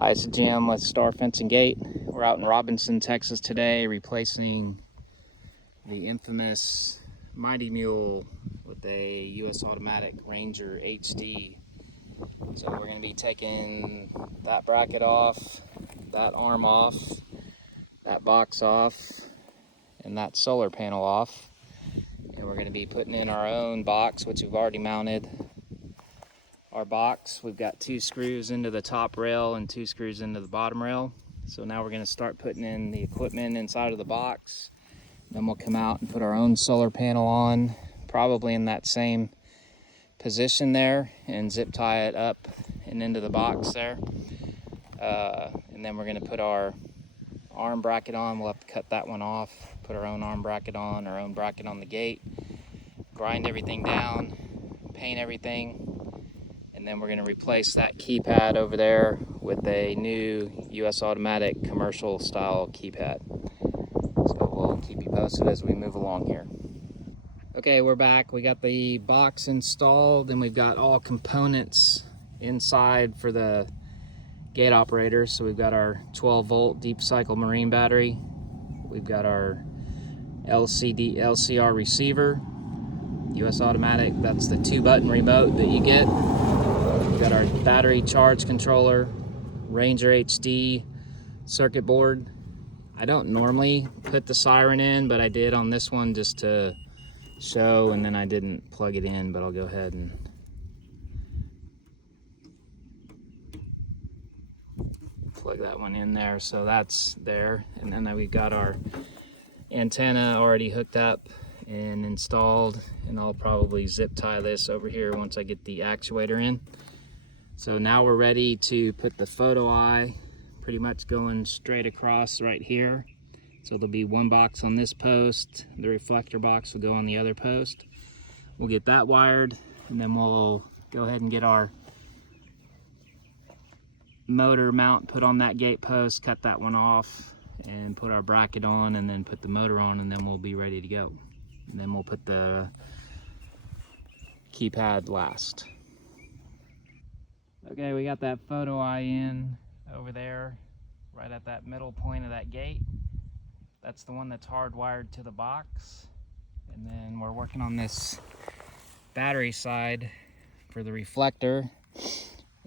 Hi, it's Jim with Star Fence and Gate. We're out in Robinson, Texas today, replacing the infamous Mighty Mule with a US Automatic Ranger HD. So we're going to be taking that bracket off, that arm off, that box off, and that solar panel off. And we're going to be putting in our own box, which we've already mounted. Our box, we've got 2 screws into the top rail and 2 screws into the bottom rail. So now we're going to start putting in the equipment inside of the box. Then we'll come out and put our own solar panel on, probably in that same position there, and zip tie it up and into the box there. And then we're going to put our arm bracket on. We'll have to cut that one off, put our own arm bracket on, our own bracket on the gate, grind everything down, paint everything. And then we're going to replace that keypad over there with a new US Automatic commercial style keypad. So we'll keep you posted as we move along here. Okay, we're back. We got the box installed and we've got all components inside for the gate operator. So we've got our 12-volt deep cycle marine battery. We've got our LCR receiver, US Automatic. That's the 2-button remote that you get. We've got our battery charge controller, Ranger HD circuit board. I don't normally put the siren in, but I did on this one just to show, and then I didn't plug it in, but I'll go ahead and plug that one in there. So that's there. And then we've got our antenna already hooked up and installed, and I'll probably zip tie this over here once I get the actuator in. So now we're ready to put the photo eye pretty much going straight across right here. So there'll be one box on this post, the reflector box will go on the other post. We'll get that wired, and then we'll go ahead and get our motor mount put on that gate post, cut that one off, and put our bracket on, and then put the motor on, and then we'll be ready to go. And then we'll put the keypad last. Okay, we got that photo eye in over there, right at that middle point of that gate. That's the one that's hardwired to the box. And then we're working on this battery side for the reflector.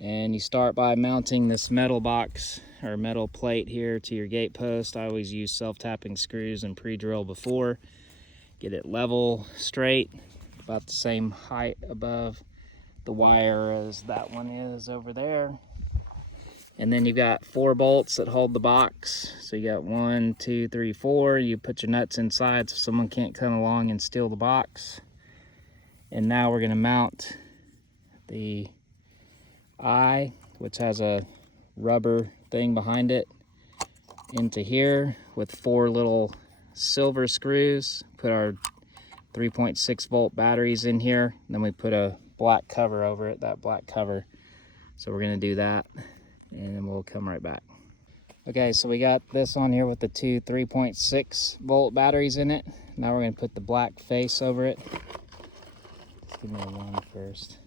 And you start by mounting this metal box or metal plate here to your gate post. I always use self-tapping screws and pre-drill before. Get it level, straight, about the same height above the wire as that one is over there. And then you've got 4 bolts that hold the box. So you got 1, 2, 3, 4. You put your nuts inside so someone can't come along and steal the box. And now we're gonna mount the eye, which has a rubber thing behind it, into here with 4 little silver screws. Put our 3.6 volt batteries in here. Then we put a black cover over it, that black cover. So we're gonna do that, and then we'll come right back. Okay, so we got this on here with the 2 3.6 volt batteries in it. Now we're gonna put the black face over it. Just give me one first.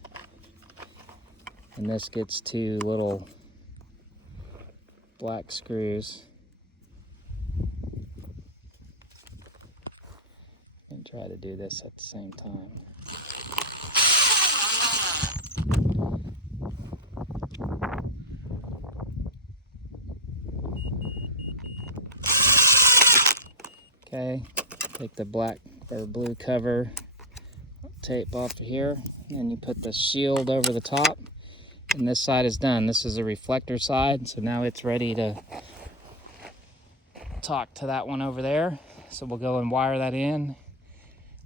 And this gets 2 little black screws. And try to do this at the same time. Okay, take the black or blue cover tape off of here, and you put the shield over the top, and this side is done. This is a reflector side, so now it's ready to talk to that one over there. So we'll go and wire that in.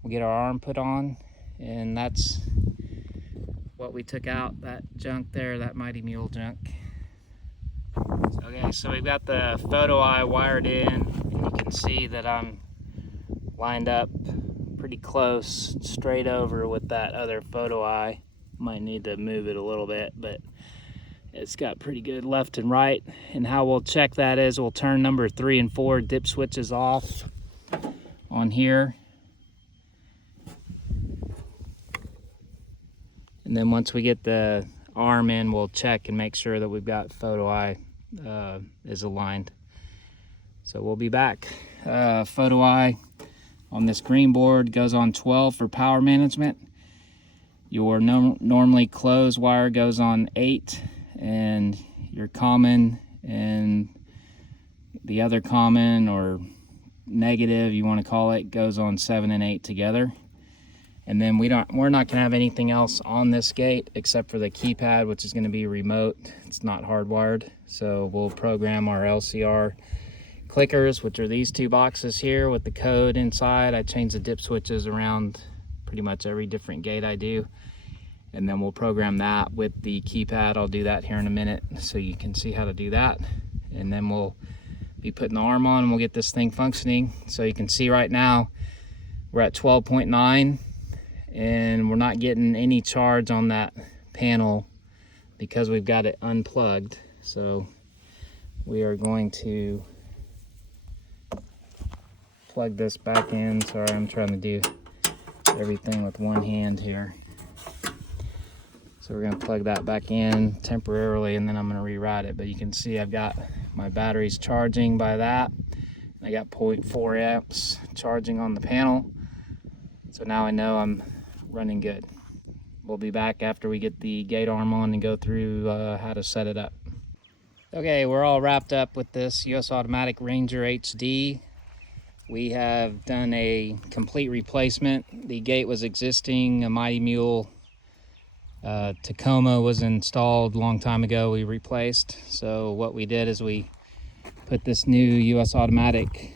We'll get our arm put on, and that's what we took out, that junk there, that Mighty Mule junk. Okay, so we've got the photo eye wired in, and you can see that I'm lined up pretty close, straight over with that other photo eye. Might need to move it a little bit, but it's got pretty good left and right. And how we'll check that is we'll turn number 3 and 4 dip switches off on here. And then once we get the arm in, we'll check and make sure that we've got photo eye is aligned. So we'll be back. Photo eye on this green board goes on 12 for power management. Your normally closed wire goes on 8, and your common and the other common or negative, you want to call it, goes on 7 and 8 together. And then we're not gonna have anything else on this gate except for the keypad, which is gonna be remote. It's not hardwired. So we'll program our LCR clickers, which are these 2 boxes here with the code inside. I change the dip switches around pretty much every different gate I do. And then we'll program that with the keypad. I'll do that here in a minute so you can see how to do that. And then we'll be putting the arm on and we'll get this thing functioning. So you can see right now we're at 12.9 and we're not getting any charge on that panel because we've got it unplugged. So we are going to plug this back in. Sorry, I'm trying to do everything with one hand here. So we're gonna plug that back in temporarily and then I'm gonna rewrite it. But you can see I've got my batteries charging by that. I got 0.4 amps charging on the panel. So now I know I'm running good. We'll be back after we get the gate arm on and go through how to set it up. Okay, we're all wrapped up with this US Automatic Ranger HD. We have done a complete replacement. The gate was existing, a Mighty Mule Tacoma was installed a long time ago. We replaced. So what we did is we put this new US Automatic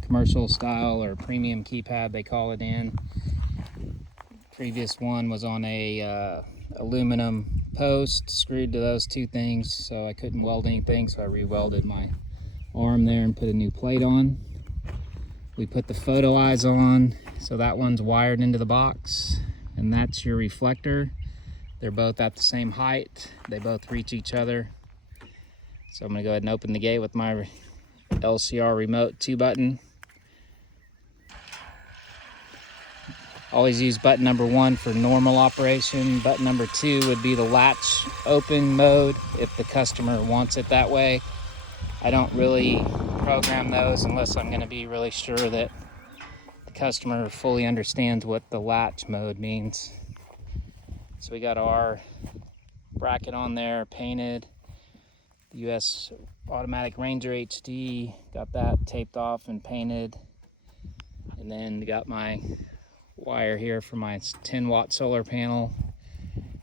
commercial style or premium keypad, they call it, in. Previous one was on a aluminum post screwed to those 2 things, so I couldn't weld anything, so I re-welded my arm there and put a new plate on. We put the photo eyes on, so that one's wired into the box, and that's your reflector. They're both at the same height. They both reach each other. So I'm gonna go ahead and open the gate with my LCR remote 2-button. Always use button number 1 for normal operation. Button number 2 would be the latch open mode if the customer wants it that way. I don't really program those unless I'm gonna be really sure that the customer fully understands what the latch mode means. So we got our bracket on there, painted. The US Automatic Ranger HD, got that taped off and painted. And then got my wire here for my 10-watt solar panel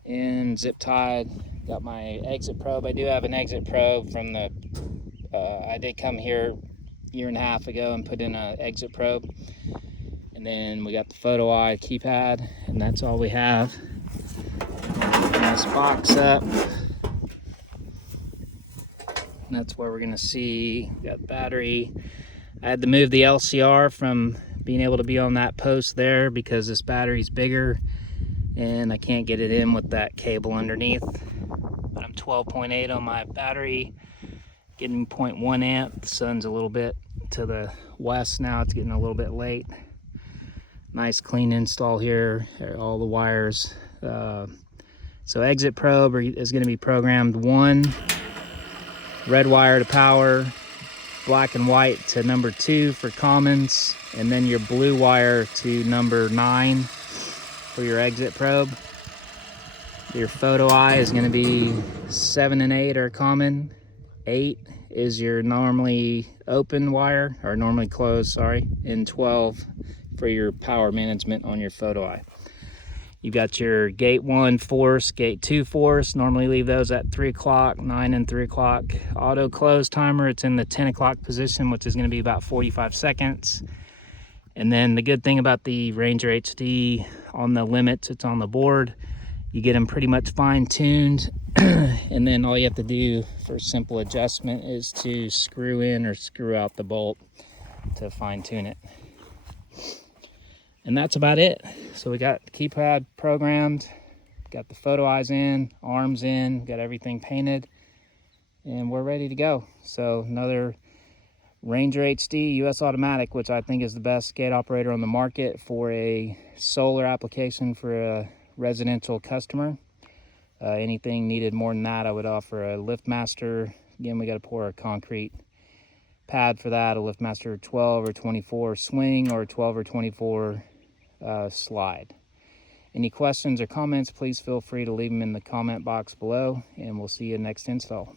and zip tied. Got my exit probe. I do have an exit probe from the, I did come here a year and a half ago and put in an exit probe. And then we got the photo eye keypad, and that's all we have. Open this box up. And that's where we're gonna see, got battery. I had to move the LCR from being able to be on that post there because this battery's bigger and I can't get it in with that cable underneath. But I'm 12.8 on my battery, getting 0.1 amp. The sun's a little bit to the west now, it's getting a little bit late. Nice clean install here, all the wires. So exit probe is gonna be programmed 1, red wire to power, black and white to number 2 for commons, and then your blue wire to number 9 for your exit probe. Your photo eye is going to be 7 and 8 are common. 8 is your normally open wire, or normally closed, sorry, and 12 for your power management on your photo eye. You've got your gate 1 force, gate 2 force. Normally leave those at 3 o'clock, 9 and 3 o'clock. Auto close timer, it's in the 10 o'clock position, which is gonna be about 45 seconds. And then the good thing about the Ranger HD, on the limits, it's on the board. You get them pretty much fine-tuned. And then all you have to do for simple adjustment is to screw in or screw out the bolt to fine-tune it. And that's about it. So we got the keypad programmed, got the photo eyes in, arms in, got everything painted, and we're ready to go. So another Ranger HD US Automatic, which I think is the best gate operator on the market for a solar application for a residential customer. Anything needed more than that, I would offer a LiftMaster. Again, we got to pour a concrete pad for that, a LiftMaster 12 or 24 swing or 12 or 24 slide. Any questions or comments, please feel free to leave them in the comment box below, and we'll see you next install.